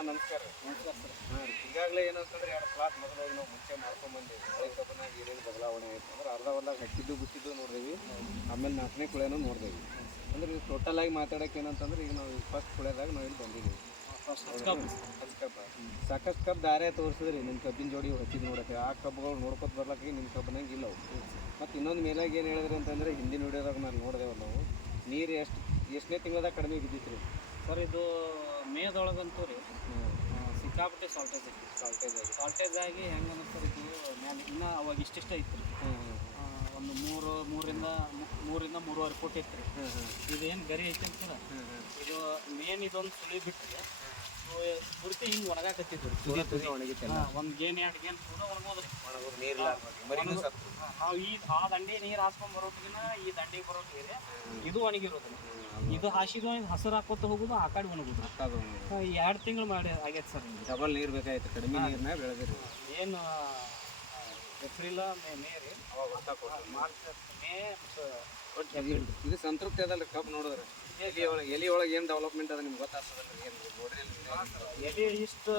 ಹಾಂ ನಮಸ್ಕಾರ ನಮಸ್ಕಾರ ಸರ್. ಹಾಂ ಈಗಾಗಲೇ ಏನಂತಂದ್ರೆ ಎರಡು ಪ್ಲಾಟ್ ಮೊದಲಾಗಿ ನಾವು ಮುಂಚೆ ಮಾಡ್ಕೊಂಬಂದು. ಮಳೆ ಕಬ್ಬನಾಗ ಏನೇನು ಬದಲಾವಣೆ ಆಯ್ತು ಅಂದ್ರೆ ಅರ್ಧ ಹೊಲ್ದಾಗ ಹಚ್ಚಿದ್ದು ಬಿಟ್ಟಿದ್ದು ನೋಡಿದೀವಿ. ಆಮೇಲೆ ನಾಲ್ಕನೇ ಕುಳೆನೂ ನೋಡಿದೀವಿ. ಅಂದ್ರೆ ಇದು ಟೋಟಲ್ ಆಗಿ ಮಾತಾಡೋಕೆ ಏನಂತಂದ್ರೆ ಈಗ ನಾವು ಫಸ್ಟ್ ಕುಳೆದಾಗ ನಾವು ಇಲ್ಲಿ ಬಂದಿದ್ದೀವಿ. ಕಬ್ಬ ಸಾಕಷ್ಟು ಕಬ್ಬು ದಾರೆ ತೋರಿಸಿದ್ರಿ. ನಿಮ್ಮ ಕಬ್ಬಿನ ಜೋಡಿ ಹಚ್ಚಿದ್ ನೋಡಕ್ಕೆ. ಆ ಕಬ್ಬುಗಳು ನೋಡ್ಕೊತ ಬರ್ಲಕ್ಕೆ ನಿಮ್ಮ ಕಬ್ಬನಾಗ ಇಲ್ಲ ಅವು. ಮತ್ತು ಇನ್ನೊಂದು ಮೇಲಾಗಿ ಏನು ಹೇಳಿದ್ರಿ ಅಂತಂದ್ರೆ ಹಿಂದಿನ ವಿಡಿಯೋದಾಗ ನಾನು ನೋಡಿದೆವಲ್ಲ ನಾವು ನೀರು ಎಷ್ಟು ಎಷ್ಟನೇ ತಿಂಗಳದಾಗ ಕಡಿಮೆ ಬಿದ್ದಿತ್ತು ರೀ ಸರ್ ಇದು ಮೇದೊಳಗಂತೂ ರೀ ಸಿಕ್ಕಾಪಟ್ಟೆ ಶಾರ್ಟೇಜ್ ಐತಿ ಶಾರ್ಟೇಜ್ ಆಗಿ. ಶಾರ್ಟೇಜ್ ಆಗಿ ಹೆಂಗೆ ಅನ್ನಿಸ್ತಾರೆ ಇದು ಮ್ಯಾಲೆ ಇನ್ನೂ ಅವಾಗ ಇಷ್ಟಿಷ್ಟ ಇತ್ತು ರೀ ಒಂದು ಮೂರು ಮೂರಿಂದ ಮೂರಿಂದ ಮೂರುವರೆ ಫುಟ್ ಇತ್ತು ರೀ ಇದೇನು ಗರಿ ಐತಿ ಅಂತ ಇದು ಮೇನ್ ಇದೊಂದು ಸುಳಿ ಬಿಟ್ಟರೆ ಪೂರ್ತಿ ಹಿಂಗೆ ಒಣಗಾಕತ್ತಿದ್ದು ತುದಿ ತುದಿ ಒಣಗಿತ್ತಲ್ಲ ಒಂದು ಗೇನ್ ಎರಡು ಗೇನ್ ಪೂರ ಒಣಗೋದ್ರಿ ಒಣಗೋದು ನೀರಿಲ್ಲ ಮರಿನೂ ಸತ್ತು. ನಾವು ಈ ಆ ದಂಡಿ ನೀರು ಹಾಸ್ಕೊಂಡ್ ಬರೋಟಿಗಿನ ಈ ದಂಡಿ ಬರೋಟಿಗೆ ಇದು ಒಣಗಿರೋದು. ಇದು ಹಾಸಿಗೆ ಹಸಿರು ಹಾಕೋತ ಹೋಗುದು ಆ ಕಡೆ ಒಣಗುದು. ಎರಡು ತಿಂಗಳು ಮಾಡಿ ಆಗೈತೆ ಸರ್. ಡಬಲ್ ನೀರು ಬೇಕಾಯ್ತು ಕಡಿಮೆ ನೀರ್ನಾಗ ಬೆಳೆದಿರಿ ಏನು ಏಪ್ರಿಲ್ ಮೇ ಮೇ ರೀ. ಮಾರ್ಚ್ ಮೇ ಇದು ಸಂತೃಪ್ತಿ ಅದಲ್ಲ ಕಬ್ಬು ನೋಡಿದ್ರೆ. ಎಲಿ ಒಳಗೆ ಎಲಿ ಒಳಗೆ ಏನು ಡೆವಲಪ್ಮೆಂಟ್ ಅದ ನಿಮ್ಗೆ ಗೊತ್ತಾಗ್ತದಲ್ಲ ಏನು ನೋಡ್ರಿ ಎಲಿ ಇಷ್ಟು ಇಷ್ಟು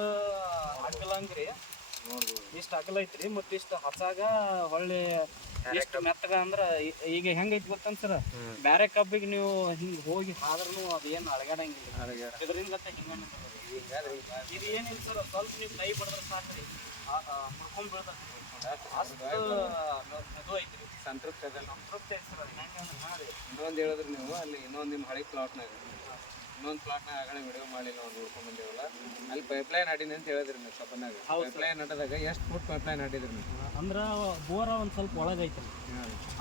ಅಗಲಂಗ್ರಿ ನೋಡ್ಬೋದು. ಇಷ್ಟು ಅಗಲ ಐತ್ರಿ ಮತ್ತೆ ಇಷ್ಟು ಹಸಾಗ ಹೊಳ್ಳಿ ಇಷ್ಟು ಮೆತ್ತಗ ಅಂದ್ರ ಈ- ಈಗ ಹೆಂಗೈತಿ ಗೊತ್ತನ್ ಸರ್. ಬ್ಯಾರೆ ಕಬ್ಬಿಗೆ ನೀವು ಹಿಂಗ್ ಹೋಗಿ ಹಾದ್ರೂ ಅದೇನು ಅಳಗಾಡಂಗಿಲ್ಲ. ಇದರಿಂದ ಹಿಂಗ ಇದು ಏನಿಲ್ಲ ಸರ್ ಸ್ವಲ್ಪ ನೀವು ಕೈ ಬಡದ್ರ ಸಾಕ್ರಿ. ಮುಡ್ಕೊಂಡ್ ಬೀಳ್ತೈತಿ ಅಷ್ಟು ಇದು ಐತ್ರಿ. ಸಂತೃಪ್ತಿ ಸಂತೃಪ್ತಿ ಐತಿ ಸರ್ ಹೆಂಗೆ ಇನ್ನೊಂದು ಹೇಳಿದ್ರಿ ನೀವು ಅಲ್ಲಿ ಇನ್ನೊಂದು ನಿಮ್ಮ ಹಳೆ ಪ್ಲಾಟ್ನಾಗ ಇನ್ನೊಂದು ಪ್ಲಾಟ್ನಾಗ ಆಗಲೇ ವಿಡಿಯೋ ಮಾಡಿಲ್ಲ ನಾವು ನೋಡ್ಕೊಂಡ್ ಬಂದೇವಲ್ಲ? ಅಲ್ಲಿ ಪೈಪ್ಲೈನ್ ಹಾಡಿನಿ ಅಂತ ಹೇಳಿದ್ರಿ ನೀವು ಕಬ್ಬನಾಗ ಪೈಪ್ಲೈನ್ ಹಾಡದಾಗ ಎಷ್ಟು ಫುಟ್ ಪೈಪ್ಲೈನ್ ಹಾಡಿದ್ರಿ ನೀವು? ಅಂದ್ರ ಬೋರ ಒಂದ್ ಸ್ವಲ್ಪ ಒಳಗೈತಿ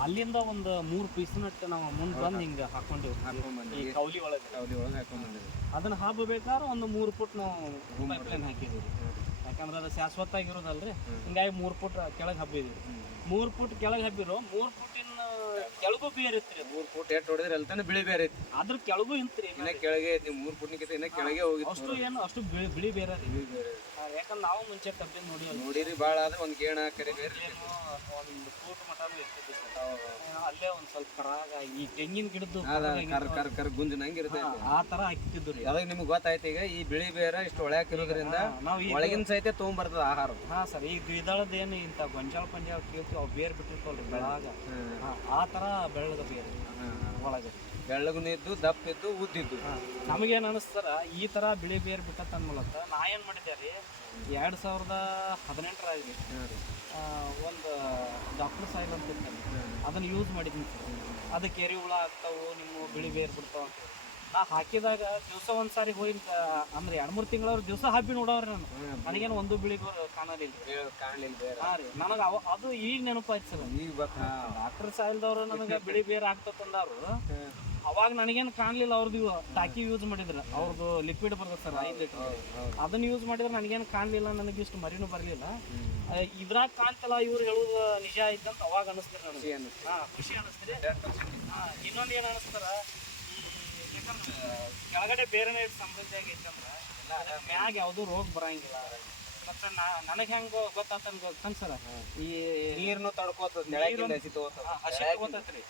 ಅಲ್ಲಿಂದ ಒಂದು ಮೂರು ಪೀಸ್ ನಟ್ಟು ನಾವು ಮುಂದೆ ಬಂದು ಹಿಂಗೆ ಹಾಕೊಂಡೇವು ಈ ಹಾಕೊಂಡ್ಬಂದ್ರಿ ಕೌಲಿ ಒಳಗೆ. ಅವಧಿ ಒಳಗೆ ಹಾಕೊಂಡ್ಬಂದಿರಿ ಅದನ್ನ ಹಾಕಬೇಕಾದ್ರೆ ಒಂದು ಮೂರು ಫುಟ್ ನಾವು ಪೈಪ್ಲೈನ್ ಹಾಕಿದ್ದೀವಿ ಯಾಕಂದ್ರೆ ಅದು ಶಾಶ್ವತ ಆಗಿರೋದಲ್ರಿ ಹಿಂಗಾಗಿ ಮೂರು ಫುಟ್ ಕೆಳಗೆ ಹಬ್ಬಿದ್ವಿ ಮೂರು ಫುಟ್ ಕೆಳಗೆ ಹಬ್ಬಿರೋ ಮೂರು ಫುಟಿನ ಕೆಳಗೂ ಬೇರೆ ಇತ್ರಿ ಮೂರ್ ಫುಟ್ ಎಷ್ಟು ಹೊಡೆದ್ರೆ ಅಲ್ಲಿ ತನಕ ಬಿಳಿ ಬೇರೆ ಐತಿ ಅದ್ರ ಕೆಳಗೂ ಇಂತ್ರಿ ಇನ್ನ ಕೆಳಗೆ ಐತಿ ಮೂರು ಫುಟ್ನಿಕ್ಕಿಂತ ಇನ್ನ ಕೆಳಗೆ ಹೋಗಿ ಅಷ್ಟು ಏನು ಅಷ್ಟು ಬಿಳಿ ಬಿಳಿ ಬೇರೆ ರೀ. ಬಿಳಿ ಬೇರೆ ಯಾಕಂದ್ರೆ ನಾವು ಮುಂಚೆ ಕಬ್ಬಿನ ನೋಡಿರಿ ಭಾಳ ಆದ್ರೆ ಒಂದು ಗೇಣ ಕರಿ ಬೇರೆ ಏನು ಒಂದು ಫೂಟ್ ಮಟನು ಸರ್. ಅಲ್ಲೇ ಒಂದು ಸ್ವಲ್ಪ ರಾಗ ಈ ತೆಂಗಿನ ಗಿಡದ್ದು ಕರ್ ಕರ್ ಕರ್ ಗುಂಜು ನಂಗಿರುತ್ತೆ ಆ ತರ ಹಾಕ್ತಿದ್ದು ರೀ. ಅದಾಗ ನಿಮ್ಗೆ ಗೊತ್ತಾಯ್ತು ಈಗ ಈ ಬಿಳಿ ಬೇರೆ ಇಷ್ಟು ಒಳ್ಯಾಕಿರೋದ್ರಿಂದ ನಾವು ಈ ಒಳಗಿನ ಸಹಿತ ತೊಗೊಂಬರ್ತದ ಆಹಾರ. ಹಾ ಸರ್ ಈ ದ್ವಿದಳದ ಏನು ಇಂಥ ಗೊಂಜಾಳ ಪಂಜಾಳ ಕೇಳ್ತೀವಿ ಅವು ಬೇರ್ ಬಿಟ್ಟಿರ್ತಾವಲ್ರಿ ಬೆಳಾಗ. ಬೆಳಗ ಆ ತರ ಬೆಳ್ಳದ ಬೇರೆ ಒಳಗೆ. ಬೆಳ್ಳಗನು ಇದ್ದು ದಪ್ಪ ಇದ್ದು ಉದ್ದಿದ್ದು ನಮಗೇನು ಅನಿಸ್ತಾರ ಈ ತರ ಬಿಳಿ ಬೇರ್ ಬಿಟ್ಟತ್ತ ಮೂಲಕ ನಾ ಏನು ಮಾಡಿದ್ದೆ ರೀ ಎರಡು ಸಾವಿರದ ಹದಿನೆಂಟರಾಗಿ ಒಂದು ಡಾಕ್ಟರ್ ಸಾಯಿಲ್ ಅಂತ ಅದನ್ನು ಯೂಸ್ ಮಾಡಿದ್ದೀನಿ ಸರ್. ಅದಕ್ಕೆ ಎರಿ ಹುಳ ಆಗ್ತಾವು ನಿಮ್ಮ ಬಿಳಿ ಬೇರ್ ಬಿಡ್ತಾವ ಅಂತ. ನಾ ಹಾಕಿದಾಗ ದಿವಸ ಒಂದು ಸಾರಿ ಹೋಗಿ ಅಂದ್ರೆ ಎರಡು ಮೂರು ತಿಂಗಳವ್ರ ದಿವಸ ಹಬ್ಬಿ ನೋಡವ್ರಿ ನಾನು. ನನಗೇನು ಒಂದು ಬಿಳಿ ಕಾಣಲಿಲ್ಲ. ಕಾಣಲಿಲ್ಲ ಬೇರೆ ಹಾ ರೀ ನನಗೆ ಅವ ಅದು ಈಗ ನೆನಪಾಯ್ತು ಸರ್. ಈಗ ಡಾಕ್ಟರ್ ಸಾಯಿಲ್ದವ್ರು ನನಗೆ ಬಿಳಿ ಬೇರೆ ಆಗ್ತಂದವ್ರು ಅವಾಗ ನನಗೇನು ಕಾಣಲಿಲ್ಲ ಅವ್ರದ್ದು ಟಾಕಿ ಯೂಸ್ ಮಾಡಿದ್ರು. ಅವ್ರದ್ದು ಲಿಕ್ವಿಡ್ ಬರ್ತದೆ ಸರ್ ಐದು ಲೀಟರ್ ಅದನ್ನ ಯೂಸ್ ಮಾಡಿದ್ರೆ ನನಗೇನು ಕಾಣಲಿಲ್ಲ ನನಗೆ ಇಷ್ಟು ಮರಿನೂ ಬರಲಿಲ್ಲ. ಇದ್ರಾಗ ಕಾಣ್ತಲ್ಲ ಇವ್ರು ಹೇಳುದು ನಿಜ ಇದ್ದಂತ ಅವಾಗ ಅನಿಸ್ತಾರೆ ನನಗೆ. ಖುಷಿ ಅನಿಸ್ತಾರೆ ಇನ್ನೊಂದು ಏನು ಅನಿಸ್ತಾರ ಕೆಳಗಡೆ ಬೇರೆನೇ ಸಮೃದ್ಧಿ ಆಗೈತಂದ್ರೆ ಮ್ಯಾಗ ಯಾವುದೂ ರೋಗ ಬರಂಗಿಲ್ಲ. ಮತ್ತೆ ನನಗೆ ಹೆಂಗ ಗೊತ್ತಾತನ್ ಗೊತ್ತನ್ ಸರ್ ಈ ನೀರ್ನು ತಡ್ಕೋತದ ತೆಳಕಿಂದ ಹಸಿ ತಗೋತದ. ಹಸಿ ತಗೋತೈತ್ರಿ.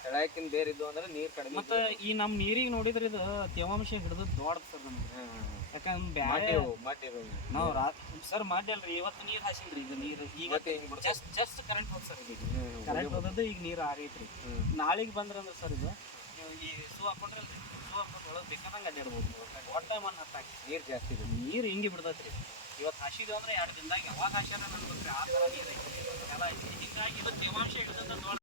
ಬೇರೆ ಇದ್ದು ಅಂದ್ರೆ ನೀರ್ ಕಡಿಮೆ ಮತ್ತೆ ಈ ನಮ್ಮ ನೀರಿಗೆ ನೋಡಿದ್ರೆ ಇದು ತೇವಾಂಶ ಹಿಡಿದು ದೊಡ್ಡ ಸರ್ ನಮ್ಗೆ ಯಾಕಂದ್ರೆ ಬ್ಯಾರೆ ನಾವು ನಾವು ಸರ್ ಮಾಡ್ಯಲ್ರಿ ಇವತ್ತು ನೀರ್ ಹಾಸಿಲ್ರಿ ಈಗ ನೀರು. ಈಗ. ಜಸ್ಟ್ ಜಸ್ಟ್ ಕರೆಂಟ್ ಹೋಗ್ ಸರ್ ಈಗ ಕರೆಂಟ್ ಹೋದದ್ದು ಈಗ ನೀರು ಆಗೈತ್ರಿ. ನಾಳೆಗೆ ಬಂದ್ರಂದ್ರೆ ಸರ್ ಇದು ಈ ಒಟ್ಟ ಮಣ್ಣು ನೀರು ಜಾಸ್ತಿ ಇದೆ ನೀರು ಹಿಂಗೆ ಬಿಡ್ತೈತ್ರಿ. ಇವತ್ತು ಹಸಿದು ಅಂದ್ರೆ ಎರಡು ದಿನದಾಗ ಯಾವಾಗ ಹಸಿರ ನನ್ಗೆ ಆ ಥರ ನೀರು ಹಿಂಗಾಗಿ ಇವತ್ತು ತೇವಾಂಶ